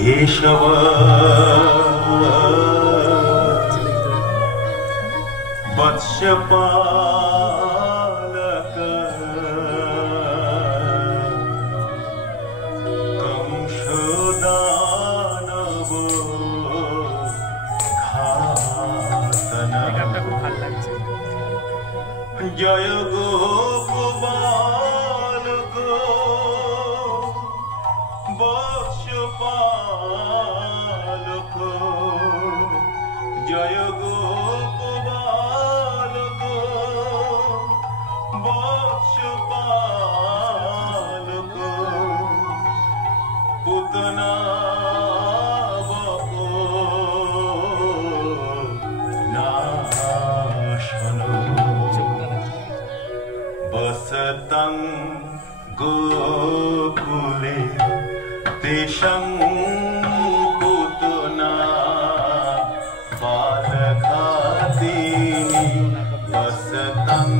केशव वत्सपालक कंसदानव घातन जय गोपालक वत्सपालक जय गोपालक वत्सपालक पूतना वसतं गोकुले तेषं पूतना बालघातिनी वसतं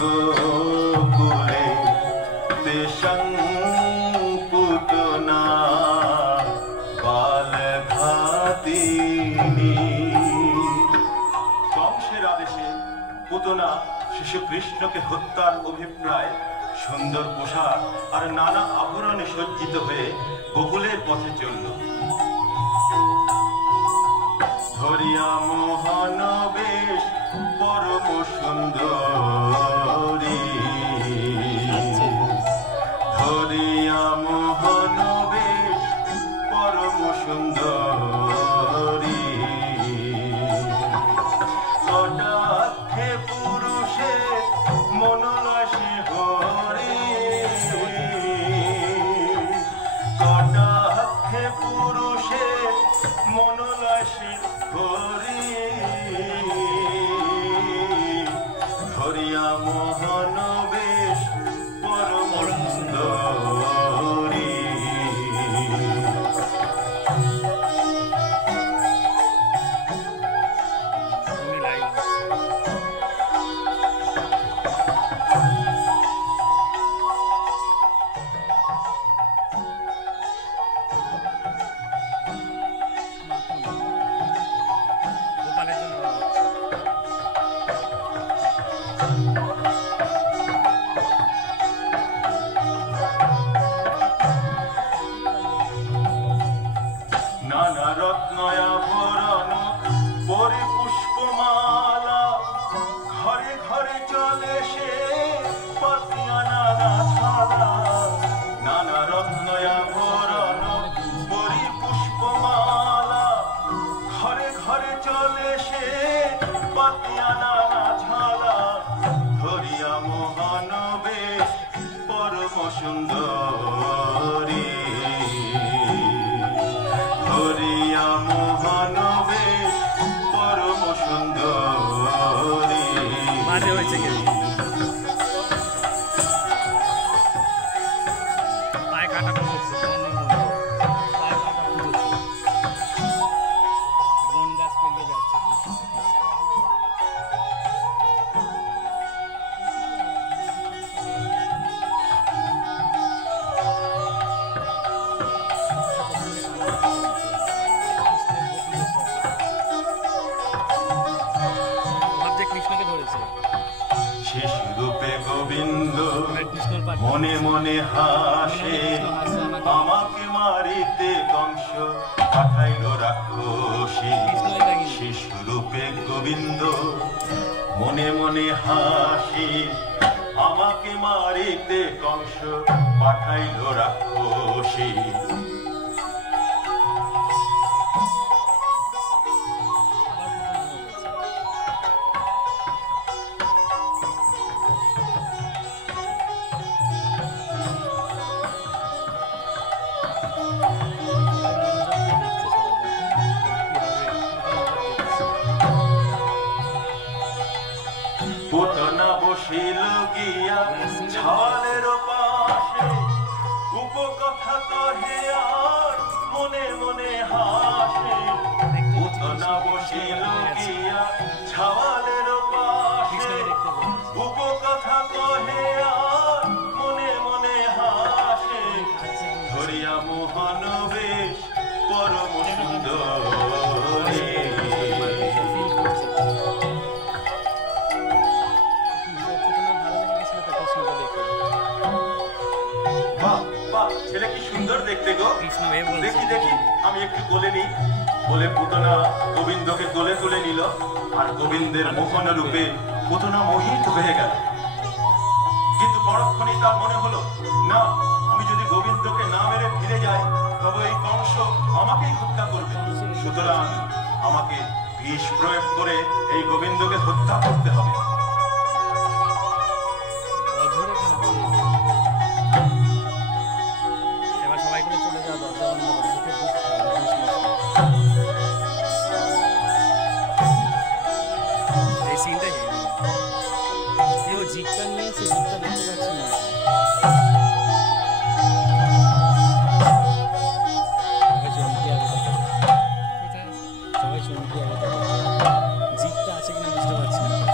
गोकुले तेषं पूतना बालघातिनी कंसेर आदेशे पूतना शिशु कृष्ण के हत्यार अभिप्राय सुंदर पोशाक और नाना आभरणे सज्जित हुए गोकुलेर पथे चलल धरिया मोहन बेश परम सुंदरी धरिया मोहन बेश परम सुंदरी कटाक्षे पुरुषे मनलासि हरि कटाक्षे पुरुषे मनलासि हरि धरिया मोहन बेश परम सुंदरी नाना रत्नयाभरण परिपुष्पमाला घरे घरे चले से पातिया नाना छाला नाना रत्नयाभरण परिपुष्पमाला घरे घरे चले से पातिया नाना छाला धरिया मोहन बेश परम सुंदरी धरिया मोहन बेश परम सुंदरी शिशुरूपे गोविंद मने मने हासे आमाके मारिते कंस पाठाइल राक्षसी शिशुरूपे गोविंद मने मने हासे आमाके मारिते कंस पाठाइल राक्षसी पूतना बसिल गिया छालेर पाशे उपकथा कहे आर मने मने हासे पूतना बसिल गिया छालेर पाशे उपकथा कहे आर मने मने हासे धरिया मोहन बेश একটু কোলে নিই বলে পুতনা গোবিন্দকে কোলে তুলে নিল। আর গোবিন্দের মোহন রূপে পুতনা মোহিত হয়ে গেল। কিন্তু পরক্ষণেই তার মনে হলো, না, আমি যদি গোবিন্দকে না মেরে ফিরে যাই তবে এই কংস আমাকেই হত্যা করবে। সুতরাং আমাকে বিষ প্রয়োগ করে এই গোবিন্দকে হত্যা করতে হবে। এবার সবাই করে চলে যাওয়া দরজা বন্ধ করে এই সিনটাই ও জিপটা নিয়ে সে জিপটা দেখতে পাচ্ছি না। সবাই চমকে আগে জিপটা আছে কিনা বুঝতে পারছি না।